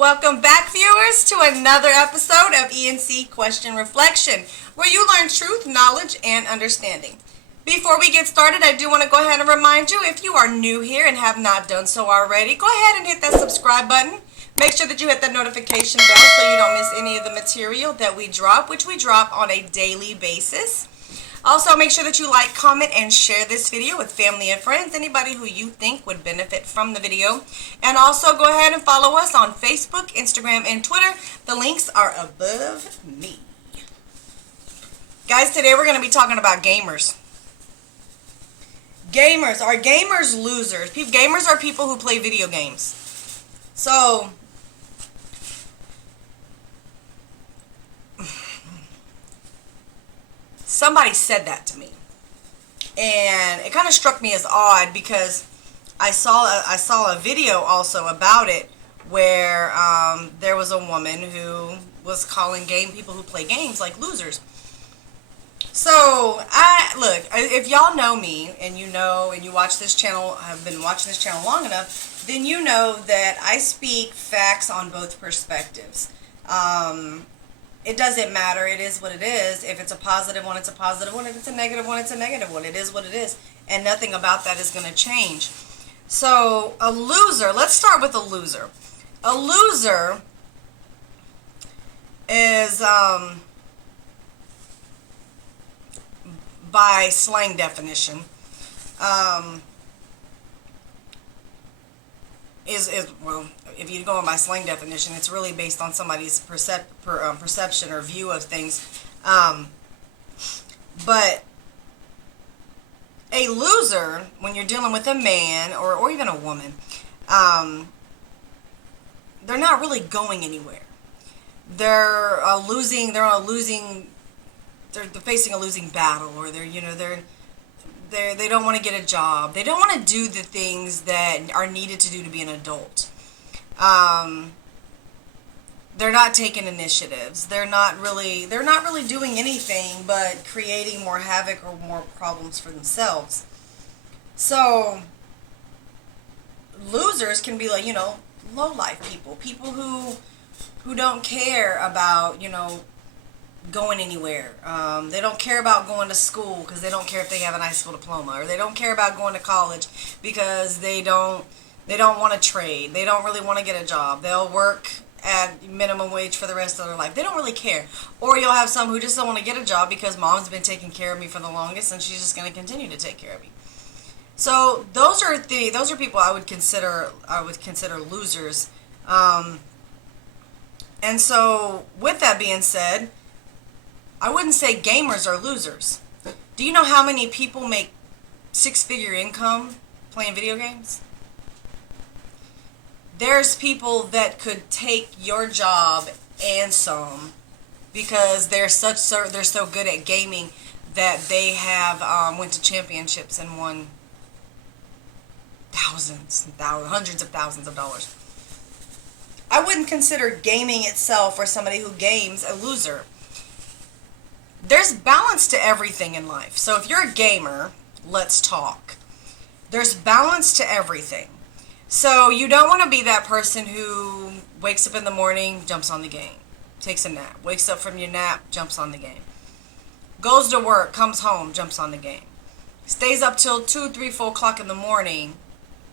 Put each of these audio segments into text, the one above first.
Welcome back, viewers, to another episode of E&C Question Reflection, where you learn truth, knowledge, and understanding. Before we get started, I do want to go ahead and remind you, if you are new here and have not done so already, go ahead and hit that subscribe button. Make sure that you hit that notification bell so you don't miss any of the material that we drop, which we drop on a daily basis. Also, make sure that you like, comment, and share this video with family and friends, anybody who you think would benefit from the video. And also, go ahead and follow us on Facebook, Instagram, and Twitter. The links are above me. Guys, today we're going to be talking about gamers. Gamers. Are gamers losers? Gamers are people who play video games. So, somebody said that to me, and it kind of struck me as odd because I saw a video also about it where there was a woman who was calling people who play games like losers. So look, if y'all know me and you watch this channel, have been watching this channel long enough, then you know that I speak facts on both perspectives. It doesn't matter. It is what it is. If it's a positive one, it's a positive one. If it's a negative one, it's a negative one. It is what it is. And nothing about that is going to change. So, a loser. Let's start with a loser. A loser is, by slang definition, well, if you go on by slang definition, it's really based on somebody's perception or view of things. But a loser, when you're dealing with a man or even a woman, they're not really going anywhere. They're facing a losing battle, or they don't want to get a job. They don't want to do the things that are needed to do to be an adult. They're not taking initiatives. They're not really doing anything but creating more havoc or more problems for themselves. So losers can be like, low life people who don't care about, going anywhere. They don't care about going to school because they don't care if they have an high school diploma, or they don't care about going to college because they don't want to trade. They don't really want to get a job. They'll work at minimum wage for the rest of their life. They don't really care. Or you'll have some who just don't want to get a job because mom's been taking care of me for the longest and she's just going to continue to take care of me. So those are people I would consider losers. And so with that being said, I wouldn't say gamers are losers. Do you know how many people make six-figure income playing video games? There's people that could take your job and some, because they're so good at gaming that they have went to championships and won hundreds of thousands of dollars. I wouldn't consider gaming itself, or somebody who games, a loser. There's balance to everything in life. So if you're a gamer, let's talk. There's balance to everything. So you don't want to be that person who wakes up in the morning, jumps on the game, takes a nap, wakes up from your nap, jumps on the game, goes to work, comes home, jumps on the game, stays up till 2, 3, 4 o'clock in the morning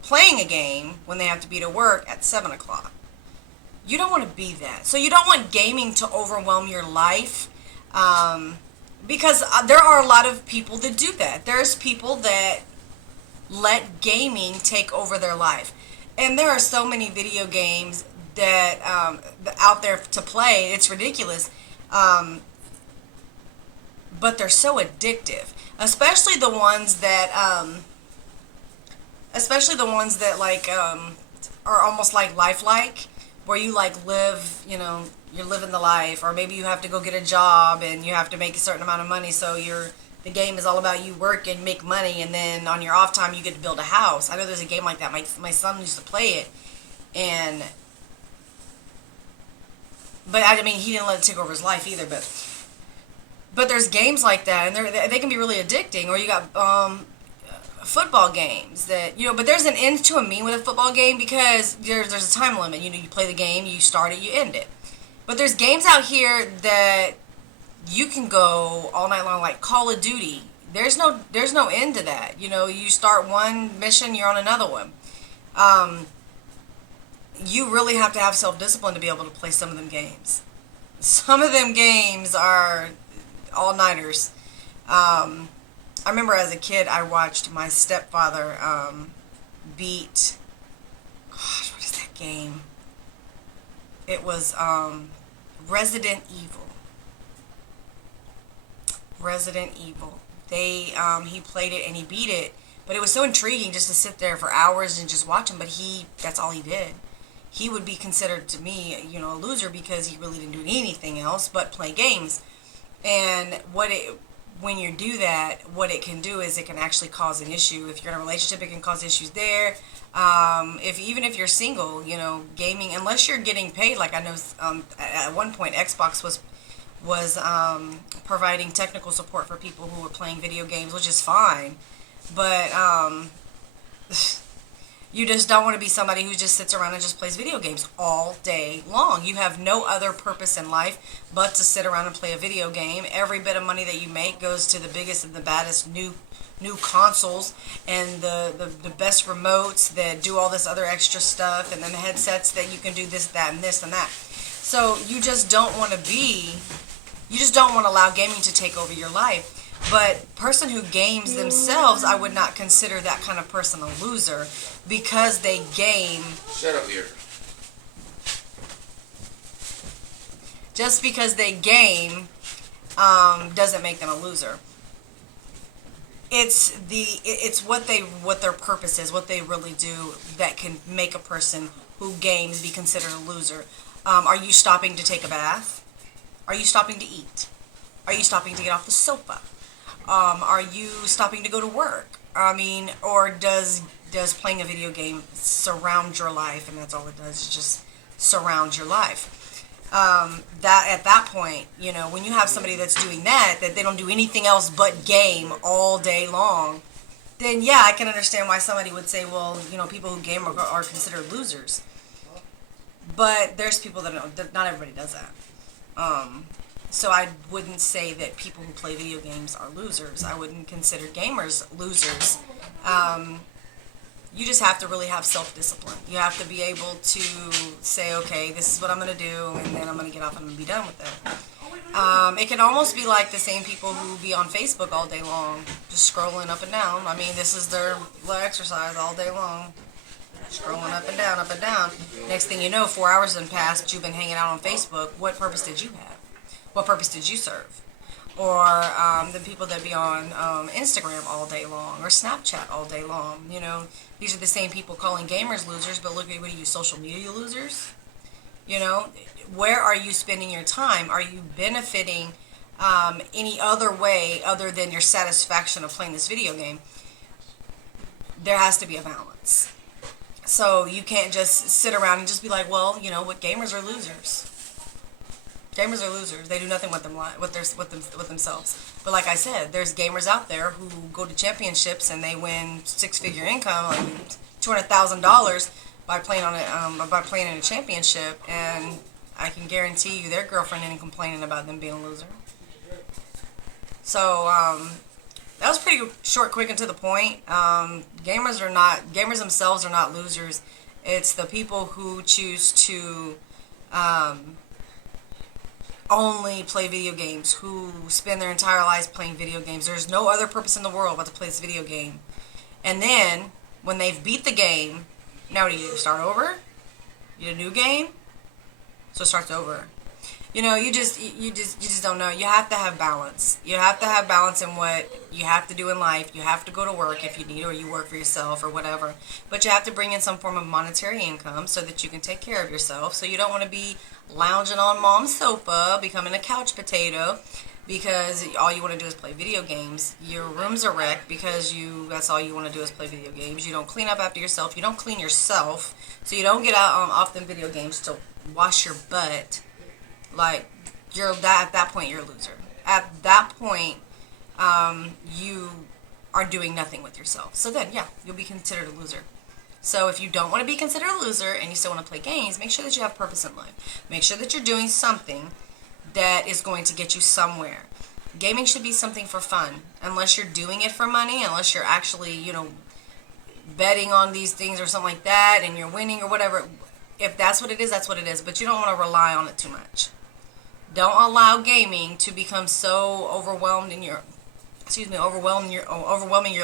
playing a game when they have to be to work at 7 o'clock. You don't want to be that. So you don't want gaming to overwhelm your life. Because there are a lot of people that do that. There's people that let gaming take over their life. And there are so many video games that out there to play. It's ridiculous. But they're so addictive. Especially the ones that like are almost like lifelike, where you like live, you're living the life, or maybe you have to go get a job and you have to make a certain amount of money, so the game is all about you work and make money, and then on your off time you get to build a house. I know there's a game like that. My son used to play it, but I mean, he didn't let it take over his life either, but there's games like that, and they can be really addicting. Or you got football games that, but there's an end to a mean with a football game because there's a time limit. You play the game, you start it, you end it. But there's games out here that you can go all night long, like Call of Duty. There's no end to that. You start one mission, you're on another one. You really have to have self-discipline to be able to play some of them games. Some of them games are all-nighters. I remember as a kid, I watched my stepfather beat, gosh, what is that game? It was Resident Evil. Resident Evil. He played it and he beat it, but it was so intriguing just to sit there for hours and just watch him. But that's all he did. He would be considered to me, a loser because he really didn't do anything else but play games. And when you do that, what it can do is it can actually cause an issue. If you're in a relationship, it can cause issues there. Even if you're single, gaming, unless you're getting paid, like I know at one point Xbox was providing technical support for people who were playing video games, which is fine. But you just don't want to be somebody who just sits around and just plays video games all day long. You have no other purpose in life but to sit around and play a video game. Every bit of money that you make goes to the biggest and the baddest new consoles and the best remotes that do all this other extra stuff, and then the headsets that you can do this, that, and this and that. So you just don't want to allow gaming to take over your life. But person who games themselves, I would not consider that kind of person a loser because they game. Shut up here. Just because they game doesn't make them a loser. It's what their purpose is, what they really do that can make a person who games be considered a loser. Are you stopping to take a bath? Are you stopping to eat? Are you stopping to get off the sofa? Are you stopping to go to work? Or does playing a video game surround your life, and that's all it does, is just surround your life? That at that point, when you have somebody that's doing that they don't do anything else but game all day long, then yeah, I can understand why somebody would say, well, people who game are considered losers. But there's people that don't. Not everybody does that. So I wouldn't say that people who play video games are losers. I wouldn't consider gamers losers. You just have to really have self-discipline. You have to be able to say, okay, this is what I'm going to do, and then I'm going to get off and I'm going to be done with it. It can almost be like the same people who be on Facebook all day long, just scrolling up and down. This is their exercise all day long. Scrolling up and down, up and down. Next thing you know, 4 hours have passed, you've been hanging out on Facebook. What purpose did you have? What purpose did you serve? Or the people that be on Instagram all day long, or Snapchat all day long. These are the same people calling gamers losers, but look at what are you, social media losers? Where are you spending your time? Are you benefiting any other way other than your satisfaction of playing this video game? There has to be a balance. So you can't just sit around and just be like, well, what, gamers are losers. Gamers are losers. They do nothing with themselves. But like I said, there's gamers out there who go to championships and they win six-figure income, like $200,000 by playing in a championship. And I can guarantee you, their girlfriend isn't complaining about them being a loser. So that was pretty short, quick, and to the point. Gamers themselves are not losers. It's the people who choose to only play video games, who spend their entire lives playing video games. There's no other purpose in the world but to play this video game. And then, when they've beat the game, now what do? You start over? You get a new game? So it starts over. You just don't know. You have to have balance. You have to have balance in what you have to do in life. You have to go to work if you need, or you work for yourself or whatever. But you have to bring in some form of monetary income so that you can take care of yourself. So you don't want to be lounging on mom's sofa, becoming a couch potato, because all you want to do is play video games. Your room's a wreck because that's all you want to do is play video games. You don't clean up after yourself. You don't clean yourself. So you don't get out off them video games to wash your butt. Like, at that point, you're a loser. At that point, you are doing nothing with yourself. So then, yeah, you'll be considered a loser. So if you don't want to be considered a loser and you still want to play games, make sure that you have purpose in life. Make sure that you're doing something that is going to get you somewhere. Gaming should be something for fun. Unless you're doing it for money, unless you're actually, betting on these things or something like that and you're winning or whatever. If that's what it is, that's what it is. But you don't want to rely on it too much. Don't allow gaming to become so overwhelming your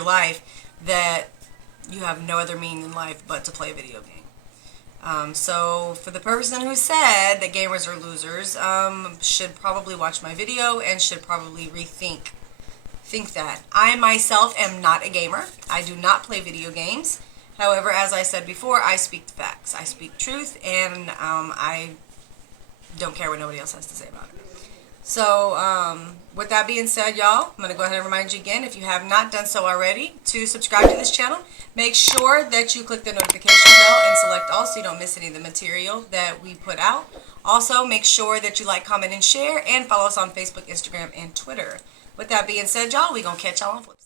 life that you have no other meaning in life but to play a video game. So for the person who said that gamers are losers, should probably watch my video and should probably rethink that. I myself am not a gamer. I do not play video games. However, as I said before, I speak the facts. I speak truth, and I don't care what nobody else has to say about it. So, with that being said, y'all, I'm going to go ahead and remind you again, if you have not done so already, to subscribe to this channel. Make sure that you click the notification bell and select all so you don't miss any of the material that we put out. Also, make sure that you like, comment, and share, and follow us on Facebook, Instagram, and Twitter. With that being said, y'all, we're going to catch y'all on flip.